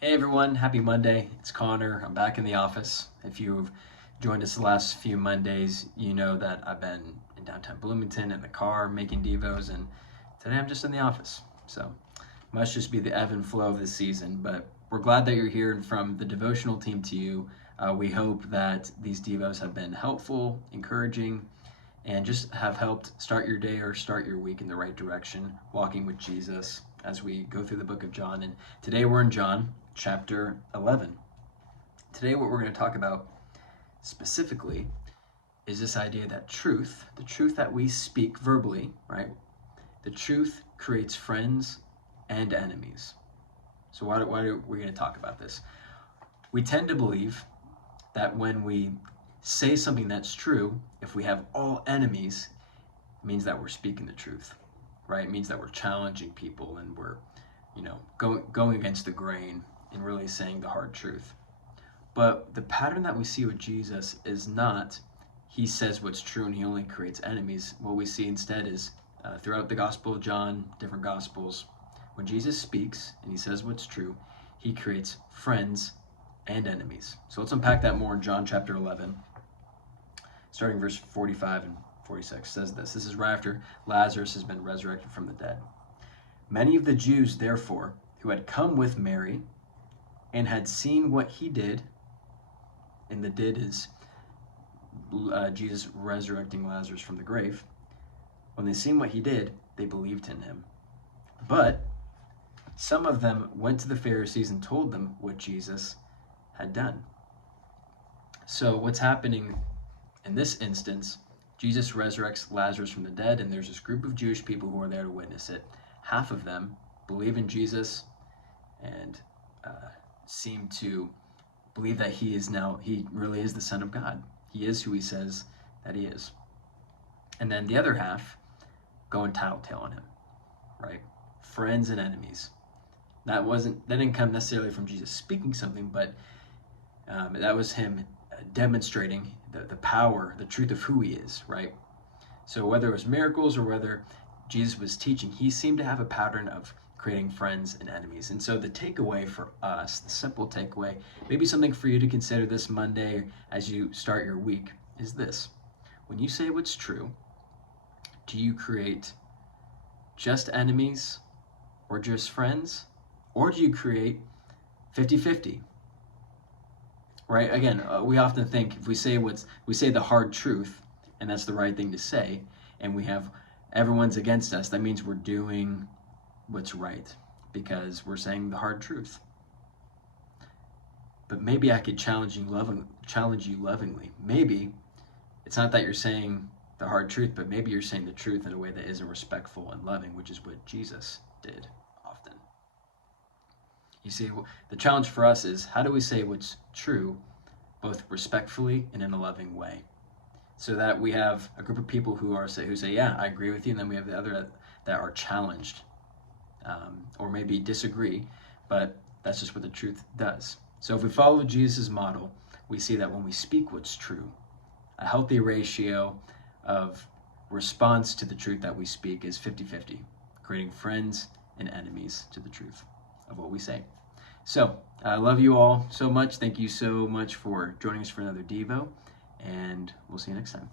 Hey everyone, happy Monday. It's Connor. I'm back in the office. If you've joined us the last few Mondays, you know that I've been in downtown Bloomington in the car making devos, and today I'm just in the office. So, must just be the ebb and flow of this season, but we're glad that you're here. And from the devotional team to you, we hope that these devos have been helpful, encouraging, and just have helped start your day or start your week in the right direction, walking with Jesus as we go through the book of John. And today we're in John chapter 11. Today, what we're going to talk about specifically is this idea that truth, the truth that we speak verbally, right? The truth creates friends and enemies. So, why are we going to talk about this? We tend to believe that when we say something that's true, if we have all enemies, it means that we're speaking the truth, right? It means that we're challenging people and we're, going against the grain and really saying the hard truth. But the pattern that we see with Jesus is not he says what's true and he only creates enemies. What we see instead is throughout the Gospel of John, different Gospels, when Jesus speaks and he says what's true, he creates friends and enemies. So let's unpack that more in John chapter 11, starting verse 45 and 46. Says this. This is right after Lazarus has been resurrected from the dead. Many of the Jews, therefore, who had come with Mary and had seen what he did, and the did is Jesus resurrecting Lazarus from the grave. When they seen what he did, they believed in him. But some of them went to the Pharisees and told them what Jesus had done. So what's happening in this instance, Jesus resurrects Lazarus from the dead, and there's this group of Jewish people who are there to witness it. Half of them believe in Jesus and seem to believe that he really is the Son of God. He is who he says that he is. And then the other half go and tattletale on him, right? Friends and enemies. That didn't come necessarily from Jesus speaking something, but that was him demonstrating the power, the truth of who he is, right? So whether it was miracles or whether Jesus was teaching, he seemed to have a pattern of creating friends and enemies. And so the takeaway for us, the simple takeaway, maybe something for you to consider this Monday as you start your week, is this. When you say what's true, do you create just enemies or just friends? Or do you create 50-50? Right? Again, we often think if we say the hard truth, and that's the right thing to say, and we have everyone's against us, that means we're doing what's right because we're saying the hard truth. But maybe I could challenge you lovingly. Maybe it's not that you're saying the hard truth, but maybe you're saying the truth in a way that isn't respectful and loving, which is what Jesus did often. You see, the challenge for us is how do we say what's true, both respectfully and in a loving way, so that we have a group of people who say, yeah, I agree with you, and then we have the other that are challenged, or maybe disagree, but that's just what the truth does. So if we follow Jesus' model, we see that when we speak what's true, a healthy ratio of response to the truth that we speak is 50-50, creating friends and enemies to the truth of what we say. So I love you all so much. Thank you so much for joining us for another Devo, and we'll see you next time.